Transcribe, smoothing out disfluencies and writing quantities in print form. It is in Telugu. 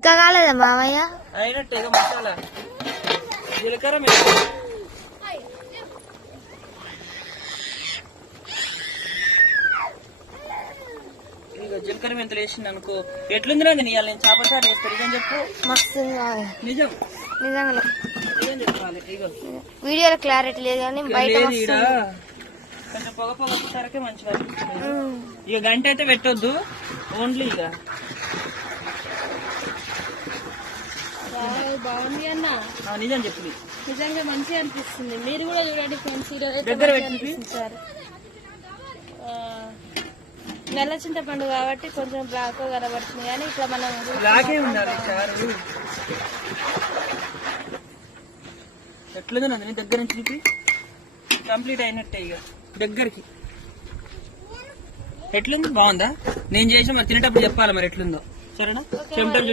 ఇంకా కాలేదా మామయ్య? అయినట్టే మసాలా జీలకర్ర జీలకర్ర మెంతులు వేసింది అనుకో. ఎట్లుంది రండి నీ నేను చేపల చారు చేస్తాను. నిజం చెప్పు. మస్తు నిజం నిజంగా నిజం చెప్పాలి. ఇగో వీడియోలో క్లారిటీ లేదు కానీ బయట కొంచెం పొగ పొగ వచ్చేసరికి మంచిగా ఇక గంట అయితే పెట్టొద్దు. ఓన్లీ ఇక బాగుంది అన్న. నిజం చెప్పి నిజంగా మంచిగా అనిపిస్తుంది. మీరు కూడా చూడండి ఫ్రెండ్స్. దగ్గర సార్ నల్ల చింతపండు కాబట్టి కొంచెం బ్లాక్ కనబడుతుంది కానీ ఇట్లా మనం బ్లాకే ఉండాలి చారు. ఎట్లుంది నందిని దగ్గర నుంచి కంప్లీట్ అయినట్టే. ఇక దగ్గరికి ఎట్లుంది? బాగుందా? నేను చేసిన మరి తినేటప్పుడు చెప్పాలి మరి ఎట్లుందో. సరేనా? చెమటలు